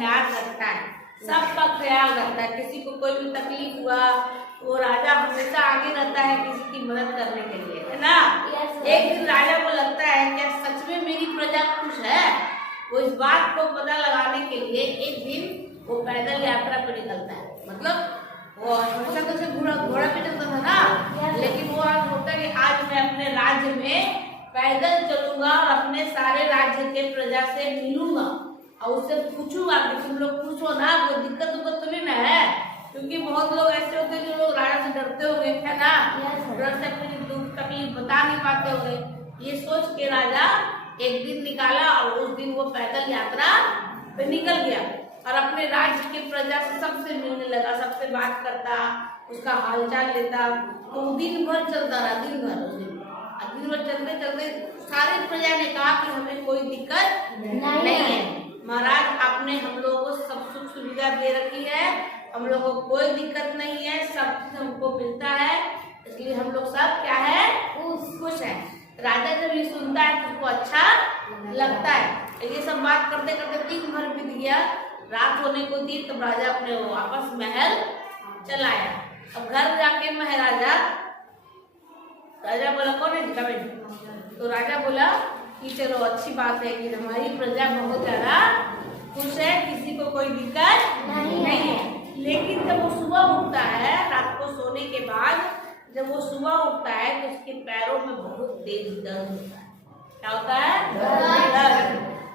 ख्याल रखता है, सबका ख्याल रखता है। किसी को कोई भी तकलीफ हुआ वो राजा हमेशा आगे रहता है किसी की मदद करने के लिए, है ना। एक दिन राजा को लगता है क्या सच में मेरी प्रजा खुश है। वो इस बात को पता लगाने के लिए एक दिन वो पैदल यात्रा पर निकलता है। मतलब वो हमेशा तो घोड़ा पे चलता था ना, लेकिन वो आज होता है कि आज मैं अपने राज्य में पैदल चलूंगा और अपने सारे राज्य के प्रजा से मिलूंगा और उससे पूछूंगा कि तुम लोग खुश हो ना, कोई दिक्कत तो नहीं ना है। क्योंकि बहुत लोग ऐसे होते हैं जो लोग राजा से डरते होंगे, है ना, डर से अपनी दुख तकलीफ बता नहीं पाते होंगे। ये सोच के राजा एक दिन निकाला और उस दिन वो पैदल यात्रा पे निकल गया और अपने राज्य के प्रजा से सबसे मिलने लगा, सबसे बात करता, उसका हालचाल लेता। तो दिन भर चलता रहा, दिन भर चलते चलते सारे प्रजा ने कहा कि हमें कोई दिक्कत नहीं है, महाराज आपने हम लोगों को सब सुख सुविधा दे रखी है, हम लोगों को कोई दिक्कत नहीं है, सब चीज हमको मिलता है, इसलिए हम लोग सब क्या है खुश है। राजा जब ये सुनता है तो उसको अच्छा लगता है। ये सब बात करते करते दिन भर बीत गया, रात होने को थी तब राजा अपने वापस महल चला आया। अब घर जाके महाराजा बोला कौन है कमेंट, तो राजा बोला कि चलो अच्छी बात है कि हमारी प्रजा बहुत ज्यादा खुश है, किसी को कोई दिक्कत नहीं है। लेकिन जब वो सुबह उठता है, रात को सोने के बाद जब वो सुबह उठता है तो उसके पैरों में बहुत तेज दर्द होता है। क्या होता है?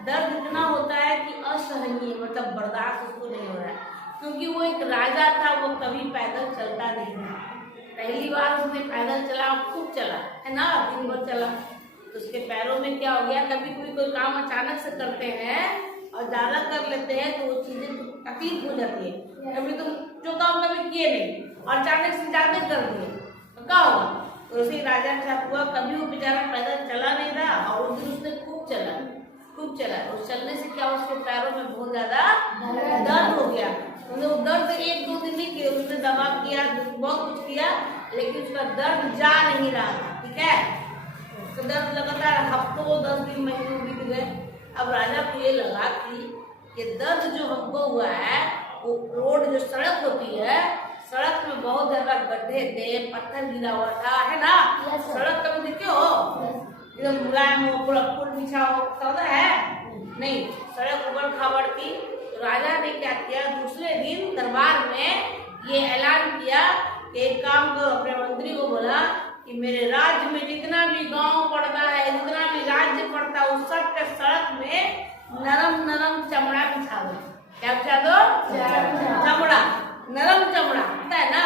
दर्द इतना होता है कि असहनीय, मतलब बर्दाश्त उसको नहीं हो रहा है। क्योंकि वो एक राजा था, वो कभी पैदल चलता नहीं था, पहली बार उसने पैदल चला, खूब चला, है ना, दिन भर चला। तो उसके पैरों में क्या हो गया, कभी कोई काम अचानक से करते हैं और ज्यादा कर लेते हैं तो वो चीजें तकलीफ हो जाती है। कभी तुम जो काम कभी किए नहीं और अचानक से ज्यादा कर दिए तो क्या होगा। तो उसी राजा के साथ हुआ, कभी वो बेचारा पैदल चला नहीं था और उस दिन उसने खूब चला। उस चलने से क्या उसके पैरों में बहुत ज्यादा दर्द हो गया। मतलब दर्द एक दो दिन नहीं किया, उसने दवा किया, बहुत कुछ किया, लेकिन उसका दर्द जा नहीं रहा था। ठीक है, उसका दर्द लगातार हफ्तों 10 दिन महीनों बीत गए। अब राजा को ये लगा कि ये दर्द जो हमको हुआ है, वो रोड जो सड़क होती है, सड़क में बहुत ज्यादा गड्ढे थे, पत्थर गिरा हुआ था, है ना। सड़क कभी देखे हो एकदम मुलायम हो, पूरा फूल बिछा हो, सौदा है नहीं, सड़क उबड़ खाबड़ थी। तो राजा ने क्या किया, दूसरे दिन दरबार में ये ऐलान किया कि एक काम करो, अपने मंत्री को बोला कि मेरे राज्य में जितना भी गांव पड़ता है, जितना भी राज्य पड़ता है, उस सब के सड़क में नरम चमड़ा बिछा दो। क्या बिछा दो? चमड़ा, नरम चमड़ा होता है ना,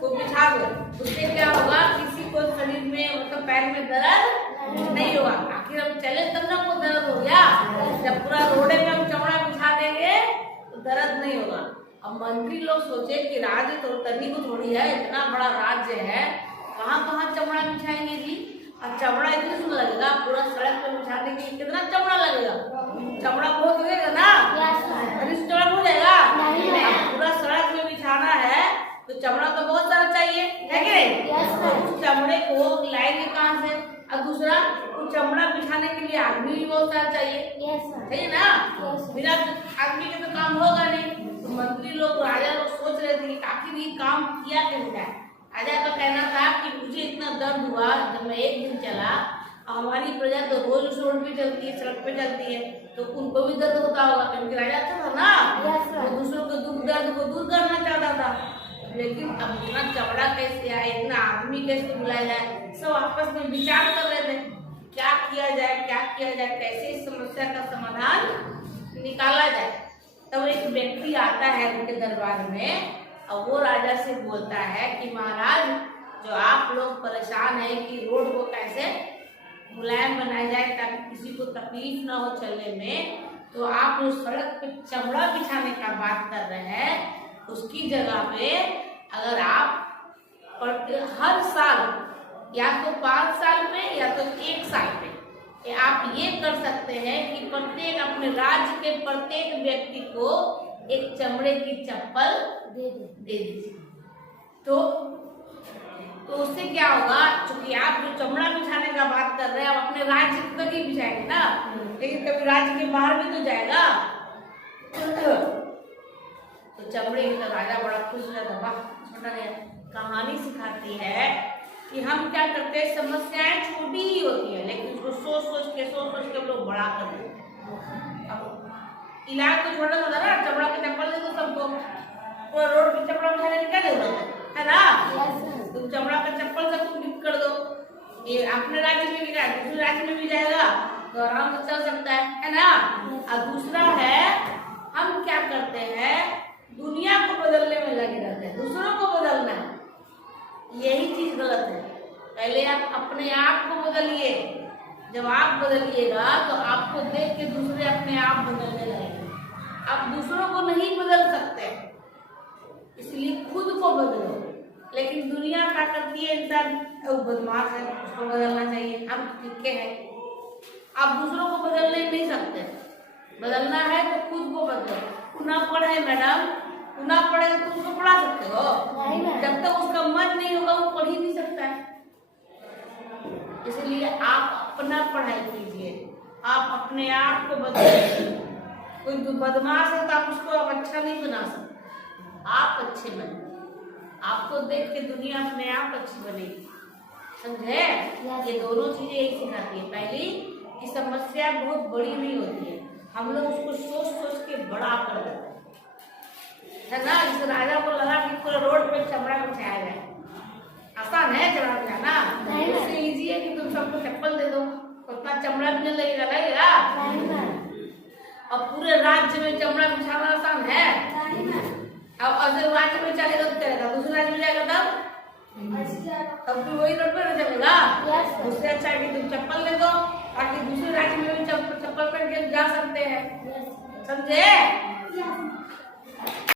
वो बिछा दो। उससे क्या होगा, किसी को शरीर में मतलब पैर में दर्द नहीं होगा। आखिर हम चले तब ना वो दर्द हो गया, जब पूरा रोडे में हम चमड़ा बिछा देंगे तो दर्द नहीं होगा। अब मंत्री लोग सोचे कि राज्य तो तभी को थोड़ी है, इतना बड़ा राज्य है, कहाँ चमड़ा बिछाएंगे जी, और चमड़ा इतनी सुन लगेगा, पूरा सड़क पे बिछा देंगे, कितना चमड़ा लगेगा, चमड़ा बहुत लगेगा ना, चमड़ा हो जाएगा, पूरा सड़क में बिछाना है तो चमड़ा तो बहुत सारा चाहिए, है कि नहीं। उस चमड़े को लाएंगे कहाँ से, और दूसरा उस चमड़ा बिछाने के लिए आदमी भी बहुत सारा चाहिए, सही है ना, बिना आदमी के तो काम होगा नहीं। तो मंत्री लोग, राजा लोग सोच रहे थे कि आखिर ये काम किया कैसे जाए। राजा का कहना था कि मुझे इतना दर्द हुआ जब मैं एक दिन चला, हमारी प्रजा तो रोज उस रोड पे चलती है, सड़क पे चलती है, तो उनको भी दर्द होता होगा, क्योंकि राजा अच्छा था ना, तो दूसरों के दुख दर्द को दूर करना चाहता था। लेकिन अब इतना चमड़ा कैसे आए, इतना आदमी कैसे बुलाया जाए, सब आपस में विचार कर रहे थे क्या किया जाए, कैसे इस समस्या का समाधान निकाला जाए। तब एक व्यक्ति आता है उनके दरबार में और वो राजा से बोलता है कि महाराज, जो आप लोग परेशान है कि रोड को कैसे मुलायम बनाया जाए ताकि किसी को तकलीफ ना हो चलने में, तो आप जो सड़क पे चमड़ा बिछाने का बात कर रहे हैं, उसकी जगह पे अगर आप हर साल या तो 5 साल में या तो 1 साल में आप ये कर सकते हैं कि प्रत्येक अपने राज्य के प्रत्येक व्यक्ति को एक चमड़े की चप्पल दे दीजिए। तो उससे क्या होगा, क्योंकि आप जो चमड़ा बिछाने का बात कर रहे हैं, आप अपने राज्य तक ही बिछाएंगे ना, लेकिन कभी राज्य के बाहर भी तो जाएगा। तो चमड़े का राजा बड़ा खुश हो जाता, वाह छोटा गया। कहानी सिखाती है कि हम क्या करते हैं, समस्याएं छोटी ही होती है लेकिन उसको सोच सोच के हम लोग बड़ा कर देते हैं। अब इलाज तो छोटा सा था ना, चमड़ा का चप्पल दे दो सबको, पूरा रोड पे चमड़ा उठाने की क्या जरूरत है ना। तुम चमड़ा का चप्पल सबको गिफ्ट कर दो, ये अपने राज्य में भी जाए दूसरे राज्य में भी जाएगा तो आराम से चल सकता है ना। और दूसरा है हम क्या करते हैं, दुनिया को बदलने में लगे रहते हैं, दूसरों को बदलना है, यही चीज गलत है। पहले आप अपने आप को बदलिए, जब आप बदलिएगा तो आपको देख के दूसरे अपने आप बदलने लगेंगे। आप दूसरों को नहीं बदल सकते, इसलिए खुद को बदलो। लेकिन दुनिया क्या करती है, इंसान वो बदमाश है उसको बदलना चाहिए, हम ठीक हैं। आप दूसरों को बदलने नहीं सकते, बदलना है तो खुद को बदलो। ना पढ़े मैडम, ना पढ़े तो उसको पढ़ा सकते हो, जब तक उसका मन नहीं होगा वो पढ़ ही नहीं सकता है। इसलिए आप अपना पढ़ाई कीजिए, आप अपने आप को बदलिए। कोई बदमाश है तो आप उसको अच्छा नहीं बना सकते, आप अच्छे बने, आपको देख के दुनिया अपने आप अच्छी बनेगी, समझे। ये दोनों चीजें यही सिखाती है। पहली कि समस्या बहुत बड़ी नहीं होती है, हम लोग उसको सोच सोच के बड़ा कर देते है ना। जिस राजा को लगा कि पूरा रोड पे चमड़ा बिछाया जाए, आसान है चमड़ा बिछाना, इससे इजी है कि तुम सबको चप्पल दे दो, उतना चमड़ा भी नहीं लगेगा। अब पूरे राज्य में चमड़ा बिछाना आसान है। अब अगर राज्य में चलेगा तो चलेगा, दूसरे राज्य में जाएगा तब भी वही रोड पर चलेगा। उससे अच्छा है कि तुम चप्पल ले दो ताकि दूसरे राज्य में भी चप्पल पहन के जा सकते हैं, समझे।